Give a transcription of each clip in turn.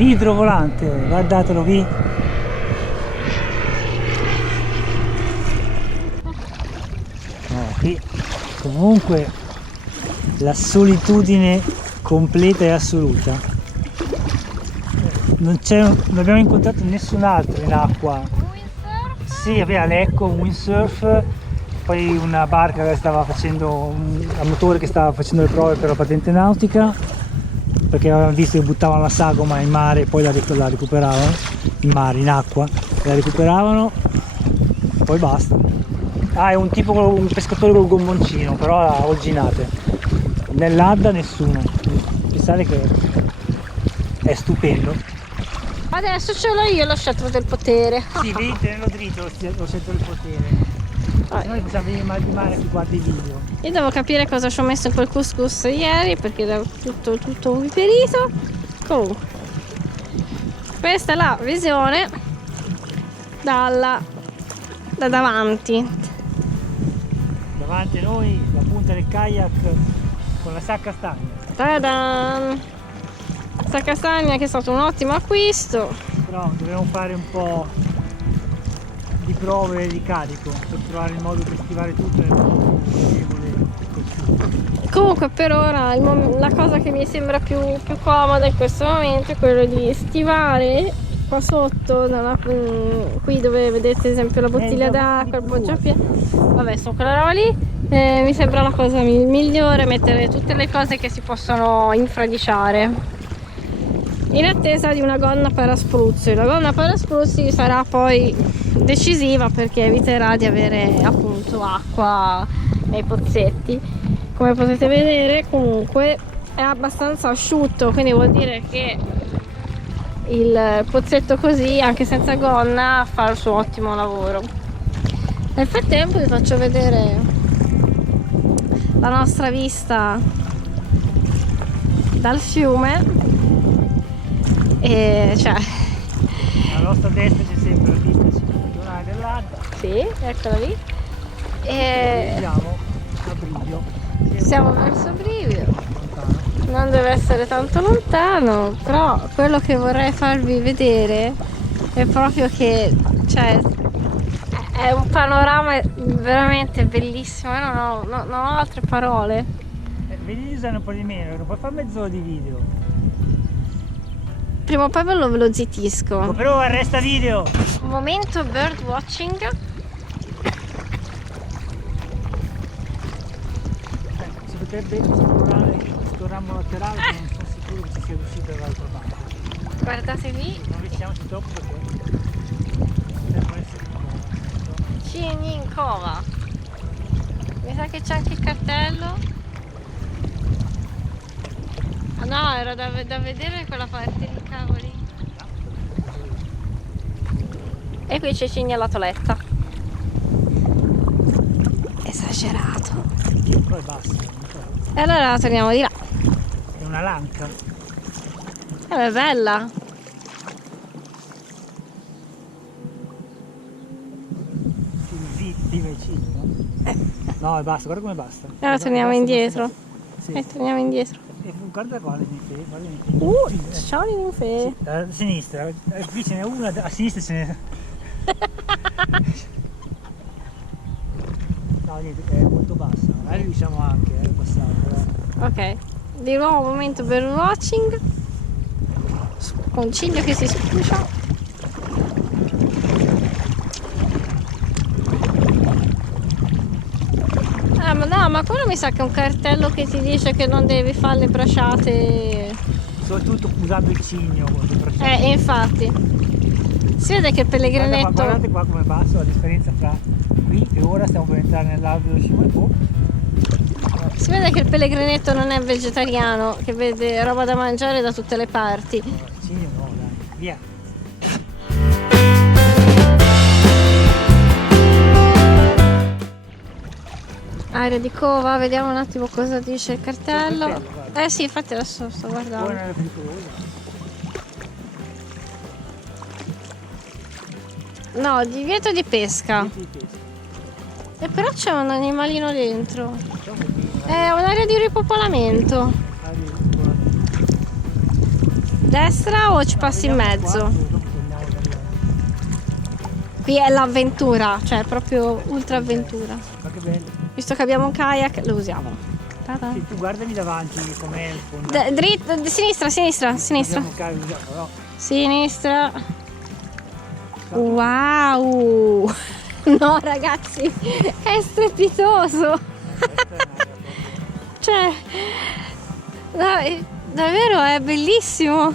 l'idrovolante, guardatelo qui. No, qui comunque la solitudine completa e assoluta. Non abbiamo incontrato nessun altro in acqua. Sì, aveva l'Ecco, un windsurf, poi una barca che stava facendo, a motore che stava facendo le prove per la patente nautica, perché avevamo visto che buttavano la sagoma in mare e poi la recuperavano, in acqua, la recuperavano, poi basta. Ah, è un tipo, un pescatore col gommoncino, però a olginate. Nell'Adda nessuno. Pensate che è stupendo. Adesso ce l'ho io lo scettro del potere. Sì, devi tenerlo dritto lo scettro del potere. Se noi possiamo venire mal di mare chi guarda i video. Io devo capire cosa ci ho messo in quel couscous ieri perché era tutto un viperito. Comunque, questa è la visione da davanti. Davanti a noi la punta del kayak con la sacca stagna. Ta-dan! Sacca stagna che è stato un ottimo acquisto. Però dobbiamo fare un po' di prove di carico per trovare il modo di schivare tutto nel modo piacevole. Comunque per ora la cosa che mi sembra più comoda in questo momento è quello di stivare qua sotto, qui dove vedete ad esempio la bottiglia d'acqua, il poggiapiede, vabbè, su quella roba lì, mi sembra la cosa migliore, mettere tutte le cose che si possono infradiciare in attesa di una gonna paraspruzzi. La gonna paraspruzzi sarà poi decisiva perché eviterà di avere appunto acqua nei pozzetti. Come potete vedere comunque è abbastanza asciutto, quindi vuol dire che il pozzetto così anche senza gonna fa il suo ottimo lavoro. Nel frattempo vi faccio vedere la nostra vista dal fiume e cioè alla nostra destra c'è sempre la pista settentrionale dell'Adda. Sì, eccola lì. E siamo a Brivio. Siamo verso Brivio. Non deve essere tanto lontano, però quello che vorrei farvi vedere è proprio che cioè, è un panorama veramente bellissimo. Io non ho altre parole. Vedi di usare un po' di meno, non puoi fare mezz'ora di video. Prima o poi ve lo zittisco. Però resta video! Momento bird watching. Si potrebbe esplorare questo ramo laterale che non sono sicuro che ci sia riuscito dall'altra parte. Guardate qui. Non mettiamoci troppo perché potrebbero essere Cininkova. Mi sa che c'è anche il cartello. Ah no, era da vedere quella parte lì, cavoli. E qui c'è Cigna la toletta. Esagerato. poi basta. E allora la torniamo di là. È una lanca. È bella. Viva i cigni, no? No, basta, guarda come basta. E allora torniamo indietro. Sì. E torniamo indietro. E guarda qua le ninfe, guarda le ninfe. Ciao le ninfe. Sì, a sinistra, qui ce n'è una, a sinistra ce n'è. No, niente, è molto bassa, magari riusciamo anche a passare. Ok, di nuovo momento bird watching. Con ciglio che si spucia. Ma no, ma quello mi sa che è un cartello che ti dice che non devi fare le bracciate. Soprattutto usando il cigno. Infatti. Si vede che il pellegrinetto. Guardate qua come basso la differenza tra qui e ora stiamo per entrare nell'alveo dello Scivolpo. Si vede che il pellegrinetto non è vegetariano, che vede roba da mangiare da tutte le parti. Il cigno no, dai, via. Area di cova, vediamo un attimo cosa dice il cartello. Sì, infatti adesso sto guardando. No, divieto di pesca. E però c'è un animalino dentro. È un'area di ripopolamento. Destra o ci passi in mezzo? Qui è l'avventura, cioè proprio ultra avventura. Ma che bello. Visto che abbiamo un kayak, lo usiamo. Ta-da. Sì, tu guardami davanti com'è il fondo. Dritto, sinistra, sinistra, sinistra. No. Sinistra. Wow! No ragazzi, è strepitoso! Cioè, davvero è bellissimo!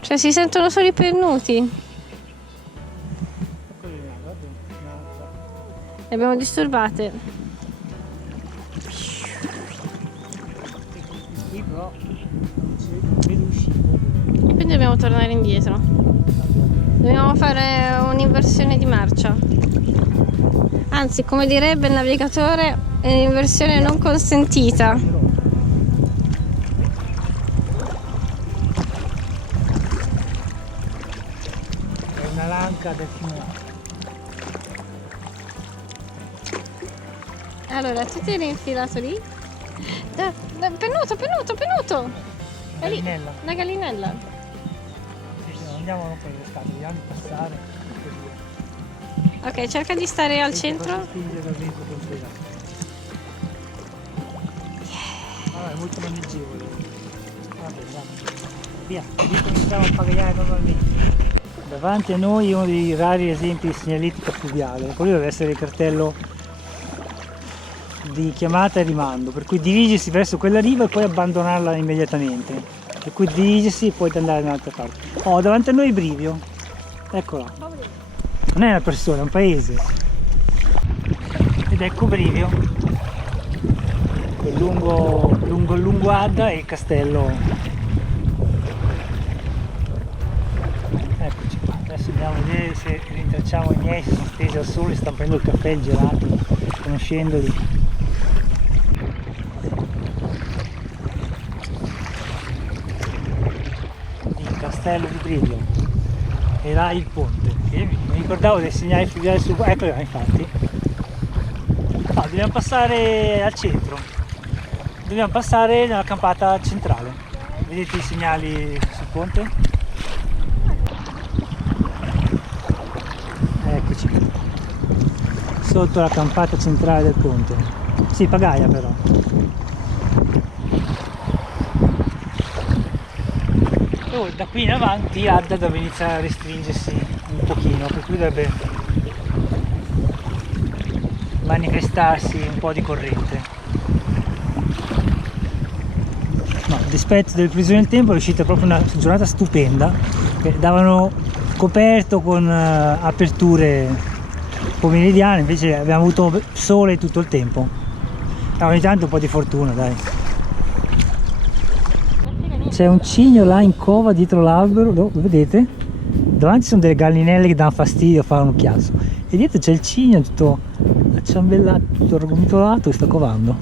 Cioè si sentono solo i pennuti. Le abbiamo disturbate. Qui però vedo uscire. Quindi dobbiamo tornare indietro. Dobbiamo fare un'inversione di marcia. Anzi, come direbbe il navigatore, è un'inversione non consentita. È una lanca del fiume. Allora, tu ti eri infilato lì? Pennuto, pennuto, pennuto! È lì, Gallinella. la gallinella. Sì, non andiamo a rompere le scatole, vediamo di passare. Ok, cerca di stare al centro. Spingere dal vento controllato. Allora, è molto maneggevole. Vabbè, dai. Via, ricominciamo a pagare normalmente. Davanti a noi uno dei rari esempi di segnaletica fluviale. Quello deve essere il cartello di chiamata e rimando, per cui dirigersi verso quella riva e poi abbandonarla immediatamente. Per cui dirigersi e poi andare da un'altra parte. Oh, davanti a noi Brivio. Eccola. Non è una persona, è un paese. Ed ecco Brivio. Lungo Adda e il castello. Eccoci qua. Adesso andiamo a vedere se rintracciamo i miei, si sono stesi al sole, stanno prendendo il caffè, il gelato, conoscendoli. Il castello di Brivio. E là il ponte. Io mi ricordavo dei segnali fluviali sul... Ecco là, infatti. No, dobbiamo passare al centro. Dobbiamo passare nella campata centrale. Vedete i segnali sul ponte? Eccoci qui. Sotto la campata centrale del ponte. Sì, pagaia però. E da qui in avanti Adda dove inizia a restringersi un pochino, per cui dovrebbe manifestarsi un po' di corrente. No, a dispetto delle previsioni del tempo è uscita proprio una giornata stupenda, che davano coperto con aperture pomeridiane, invece abbiamo avuto sole tutto il tempo. Ogni tanto un po' di fortuna, dai. C'è un cigno là in cova dietro l'albero, lo vedete? Davanti sono delle gallinelle che danno fastidio, fanno un chiasso. E dietro c'è il cigno tutto acciambellato, tutto argomitolato e sta covando.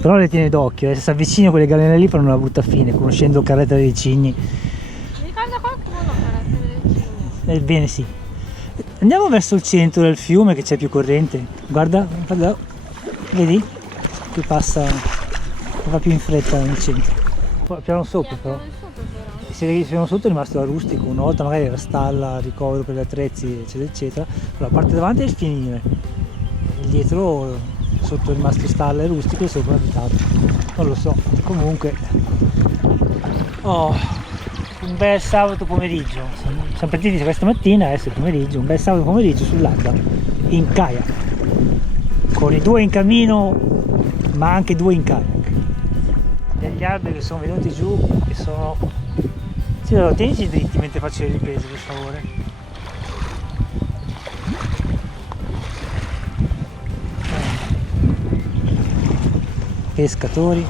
Però le tiene d'occhio, se si avvicina a quelle gallinelle lì fanno una brutta fine, conoscendo il carattere dei cigni. Mi ricorda qualcuno il carattere del cigno. Ebbene sì. Andiamo verso il centro del fiume che c'è più corrente. Guarda, vedi? Qui passa, va più in fretta nel centro. Poi piano sopra però. Se piano sotto è rimasto da rustico, una volta magari era stalla, ricovero per gli attrezzi eccetera eccetera. La parte davanti è il fienile, il dietro sotto è rimasto stalla e rustico e sopra abitato. Non lo so, comunque. Oh, un bel sabato pomeriggio. Siamo partiti questa mattina, adesso è pomeriggio, un bel sabato pomeriggio sull'Adda, in kayak. Con i due in cammino, ma anche due in kayak. Degli alberi che sono venuti giù e sono... Sì, allora, tienici dritti mentre faccio le riprese, per favore. Pescatori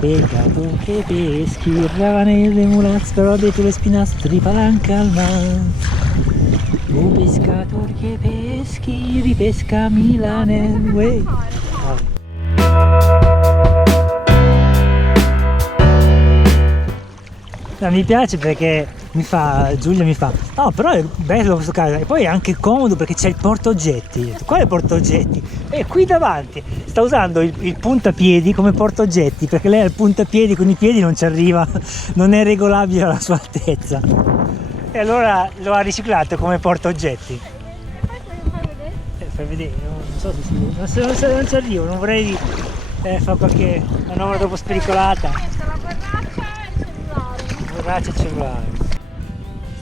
che peschi, ravanelle, mulazzi, però dietro le spinastri, palanca al mare. Un pescatori che peschi, ripesca Milane. Mi piace perché Giulia mi fa, no però è bello questo caso, e poi è anche comodo perché c'è il portaoggetti. Ho detto, quale portaoggetti? E qui davanti sta usando il puntapiedi come portaoggetti, perché lei ha il puntapiedi, con i piedi non ci arriva, non è regolabile alla sua altezza, e allora lo ha riciclato come portaoggetti. Fai vedere, non so se non ci arrivo, non vorrei fare qualche manovra troppo spericolata. La borraccia e il cellulare. Borraccia e cellulare.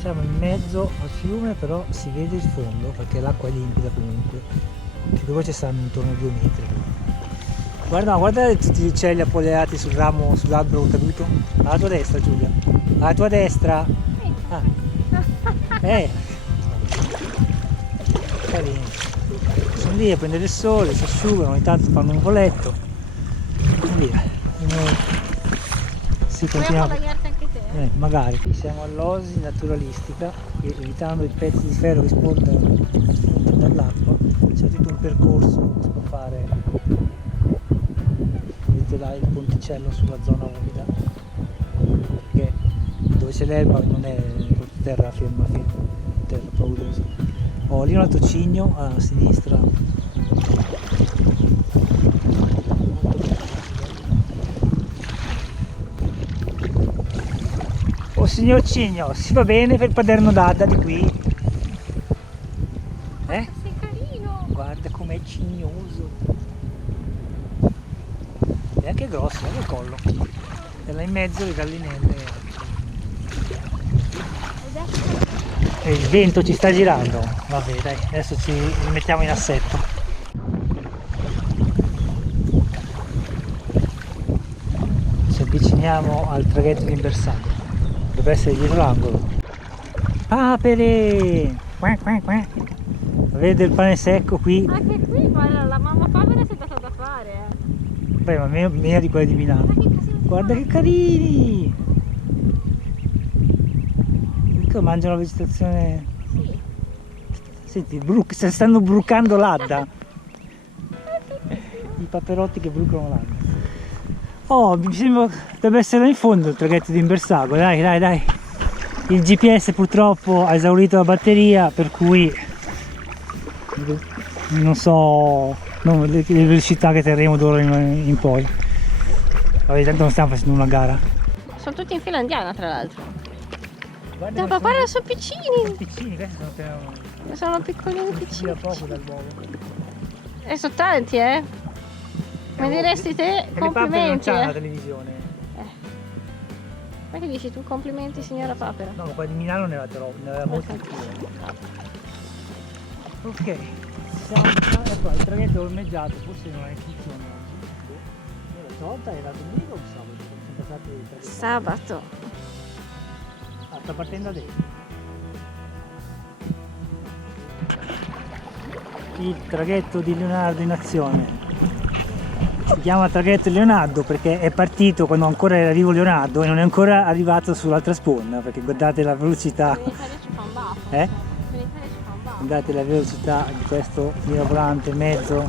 Siamo in mezzo al fiume, però si vede il fondo perché l'acqua è limpida comunque. Che poi ci stanno intorno a 2 metri. Guarda tutti gli uccelli appollaiati sul ramo, sull'albero caduto. Alla tua destra, Giulia. Alla tua destra. Ah. Carini. Sono lì a prendere il sole, si asciugano, ogni tanto fanno un voletto. E via. Si continua. Bagnarti anche te? Magari. Siamo all'Osi naturalistica, e evitando i pezzi di ferro che spuntano dall'acqua c'è tutto un percorso che si può fare. Vedete là il ponticello sulla zona umida, perché dove c'è l'erba non è terra ferma, terra paurosa. Lì un altro cigno a sinistra. Oh signor Cigno, si va bene per il Paderno d'Adda di qui? Sei carino! Guarda com'è cignoso. È anche grosso, anche il collo. E là in mezzo le gallinelle. E il vento ci sta girando. Vabbè dai, adesso ci rimettiamo in assetto. Ci avviciniamo al traghetto di Imbersaglio. Deve essere dietro l'angolo. Papere! Vede il pane secco qui. Anche qui, guarda, la mamma papera si è data da fare. Beh, ma meno di quelle di Milano. Guarda che carini! Ecco, mangiano la vegetazione. Sì. Senti, stanno brucando l'Adda. I paperotti che brucano l'Adda. Oh, mi sembra deve essere in fondo il traghetto di Imbersago, dai. Il GPS purtroppo ha esaurito la batteria, per cui non so le velocità che terremo d'ora in poi. Vabbè, tanto non stiamo facendo una gara. Sono tutti in fila indiana, tra l'altro. Guarda, No, papà, sono piccini! piccini, questi Sono piccolini, gira piccini. poco dal uovo. E sono tanti, Mi diresti te complimenti, non c'ha la televisione. Ma che dici tu complimenti, signora Papera? No, ma qua di Milano ne aveva molti di più. Ok, ecco, il traghetto ormeggiato, forse non è in funzione oggi. L'altra volta era domenica o sabato? Sono passati i traghetti. Sabato. Ah, sta partendo adesso. Il traghetto di Leonardo in azione. Si chiama traghetto Leonardo perché è partito quando ancora era vivo Leonardo e non è ancora arrivato sull'altra sponda, perché guardate la velocità. Guardate la velocità di questo mirabolante mezzo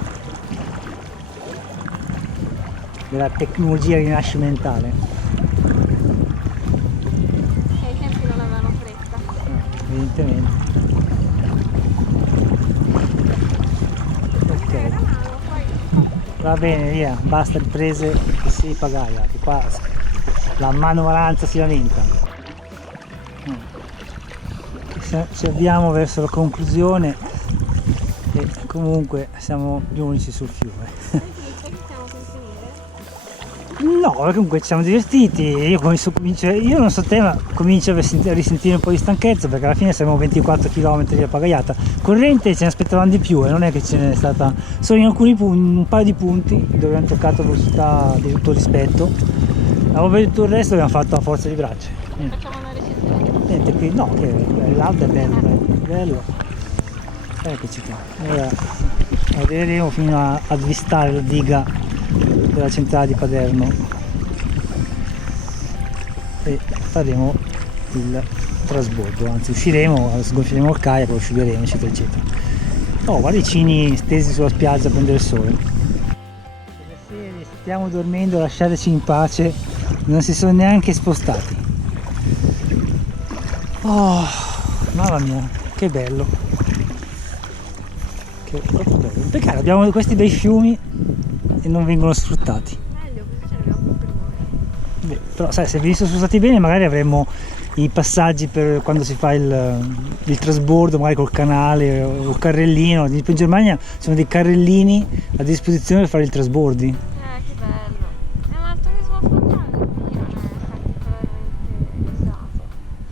della tecnologia rinascimentale. Che ai tempi non avevano fretta. Evidentemente. Ok. Va bene, via, basta riprese e si pagaia, che qua la manovalanza si lamenta. Ci avviamo verso la conclusione e comunque siamo gli unici sul fiume. No, comunque ci siamo divertiti, io non so te, ma comincio a risentire un po' di stanchezza perché alla fine siamo 24 km di appagaiata. Corrente ce ne aspettavamo di più e non è che ce n'è stata, solo in alcuni punti, un paio di punti dove abbiamo toccato velocità di tutto rispetto, ma per tutto il resto abbiamo fatto a forza di braccia. Facciamo una recensione. Niente, qui no, che l'alto è bello, bello. Eccoci qua. Ora arriveremo fino a avvistare la diga della centrale di Paderno e faremo il trasbordo, anzi usciremo, sgonfieremo il kayak, poi asciugheremo, eccetera eccetera. Oh, guarda i cini stesi sulla spiaggia a prendere il sole. Le serie, stiamo dormendo, lasciateci in pace, non si sono neanche spostati. Oh, mamma mia, che bello. Che proprio bello. Peccato, abbiamo questi bei fiumi e non vengono sfruttati. Meglio, così ce l'abbiamo per noi. Beh, però sai, se venissero sfruttati bene magari avremmo i passaggi per quando si fa il trasbordo, magari col canale o il carrellino. In Germania ci sono dei carrellini a disposizione per fare i trasbordi. Che bello. Ma il turismo fluviale qui non è particolarmente usato.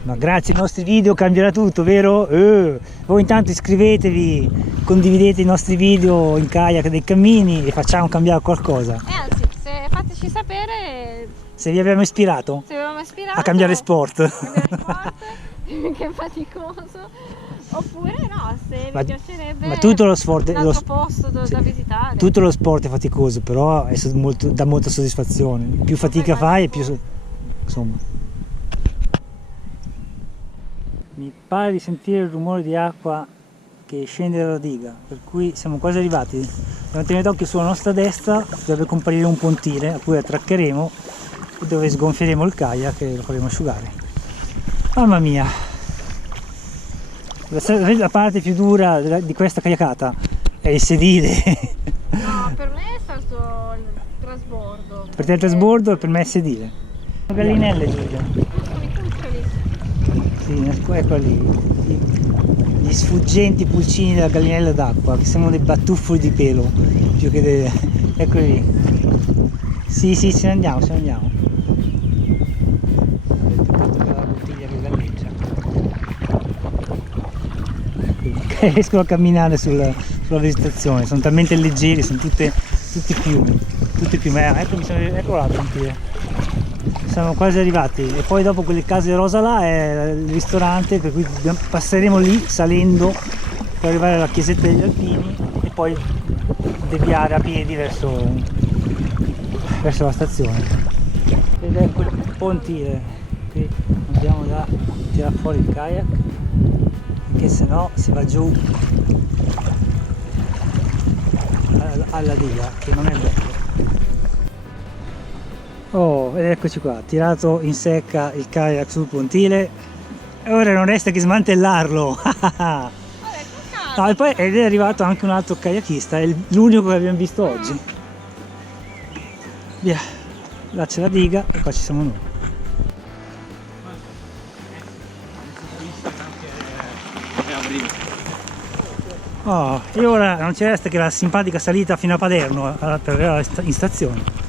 Ma grazie ai nostri video cambierà tutto, vero? Voi intanto iscrivetevi, condividete i nostri video in kayak dei cammini e facciamo cambiare qualcosa. E anzi, fateci sapere Se vi abbiamo ispirato se avevamo ispirato a cambiare sport. che è faticoso, oppure no, se Ma- vi piacerebbe ma tutto lo sport, un altro posto da visitare. tutto lo sport è faticoso, però dà molta soddisfazione. Più fatica fai e più insomma. Mi pare di sentire il rumore di acqua che scende dalla diga, per cui siamo quasi arrivati. Dobbiamo tenere d'occhio sulla nostra destra, dovrebbe comparire un pontile a cui attraccheremo e dove sgonfieremo il kayak e lo faremo asciugare. Mamma mia! La parte più dura di questa kayakata è il sedile. No, per me è stato il trasbordo. Per te è il trasbordo e per me è il sedile. Gallinelle, Giulia. Cuccioli, cuccioli. Sì, ecco lì. Gli sfuggenti pulcini della gallinella d'acqua, che sembrano dei batuffoli di pelo, più che dei... Eccoli lì. Sì, ce ne andiamo, La bottiglia che galleggia. Che riescono a camminare sulla vegetazione, sono talmente leggeri, sono tutti fiumi. Ecco là, pontile. Siamo quasi arrivati e poi dopo quelle case rosa là è il ristorante, per cui passeremo lì salendo per arrivare alla chiesetta degli Alpini e poi deviare a piedi verso la stazione. Ed ecco il pontile, qui abbiamo da tirare fuori il kayak perché sennò si va giù alla diga, che non è bello. Oh, ed eccoci qua, tirato in secca il kayak sul pontile e ora non resta che smantellarlo. No, e poi ed è arrivato anche un altro kayakista, è l'unico che abbiamo visto oggi. Via, là c'è la diga e qua ci siamo noi. Oh, e ora non ci resta che la simpatica salita fino a Paderno per arrivare in stazione.